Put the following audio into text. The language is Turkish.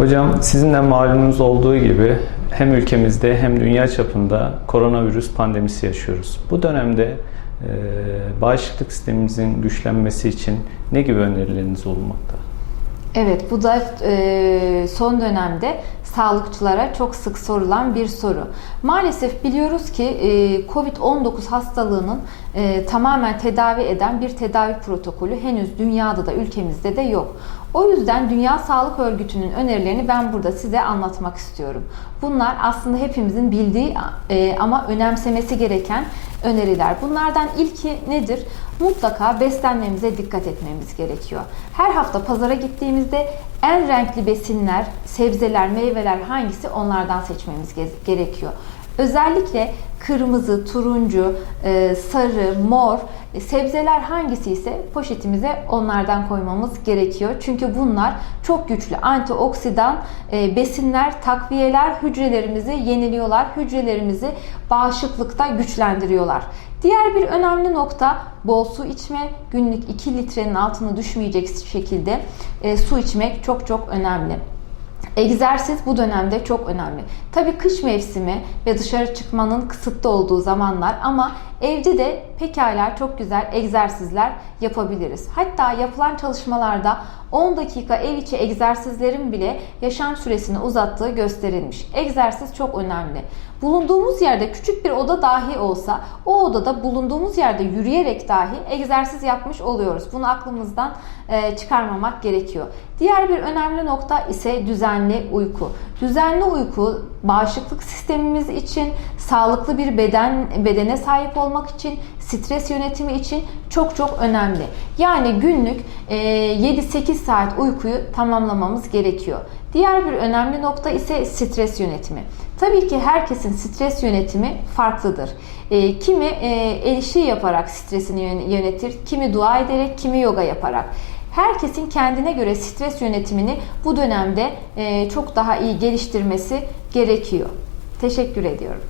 Hocam sizin de malumunuz olduğu gibi hem ülkemizde hem dünya çapında koronavirüs pandemisi yaşıyoruz. Bu dönemde e, bağışıklık sistemimizin güçlenmesi için ne gibi önerileriniz olmakta? Evet, bu da e, son dönemde sağlıkçılara çok sık sorulan bir soru. Maalesef biliyoruz ki e, COVID-19 hastalığının e, tamamen tedavi eden bir tedavi protokolü henüz dünyada da ülkemizde de yok. O yüzden Dünya Sağlık Örgütü'nün önerilerini ben burada size anlatmak istiyorum. Bunlar aslında hepimizin bildiği e, ama önemsemesi gereken öneriler. Bunlardan ilki nedir? Mutlaka beslenmemize dikkat etmemiz gerekiyor. Her hafta pazara gittiğimizde en renkli besinler, sebzeler, meyveler hangisi onlardan seçmemiz ge- gerekiyor. Özellikle kırmızı, turuncu, e, sarı, mor e, sebzeler hangisi ise poşetimize onlardan koymamız gerekiyor. Çünkü bunlar çok güçlü antioksidan e, besinler, takviyeler hücrelerimizi yeniliyorlar. Hücrelerimizi bağışıklıkta güçlendiriyorlar. Diğer bir önemli nokta bol su içme. Günlük 2 litrenin altına düşmeyecek şekilde su içmek çok çok önemli. Egzersiz bu dönemde çok önemli. Tabii kış mevsimi ve dışarı çıkmanın kısıtlı olduğu zamanlar ama evde de pekala çok güzel egzersizler yapabiliriz. Hatta yapılan çalışmalarda 10 dakika ev içi egzersizlerin bile yaşam süresini uzattığı gösterilmiş. Egzersiz çok önemli. Bulunduğumuz yerde küçük bir oda dahi olsa o odada bulunduğumuz yerde yürüyerek dahi egzersiz yapmış oluyoruz. Bunu aklımızdan çıkarmamak gerekiyor. Diğer bir önemli nokta ise düzenli uyku. Düzenli uyku bağışıklık sistemimiz için, sağlıklı bir beden bedene sahip olmak için, stres yönetimi için çok çok önemli. Yani günlük e, 7-8 saat uykuyu tamamlamamız gerekiyor. Diğer bir önemli nokta ise stres yönetimi. Tabii ki herkesin stres yönetimi farklıdır. E, kimi e, el işi yaparak stresini yönetir, kimi dua ederek, kimi yoga yaparak. Herkesin kendine göre stres yönetimini bu dönemde çok daha iyi geliştirmesi gerekiyor. Teşekkür ediyorum.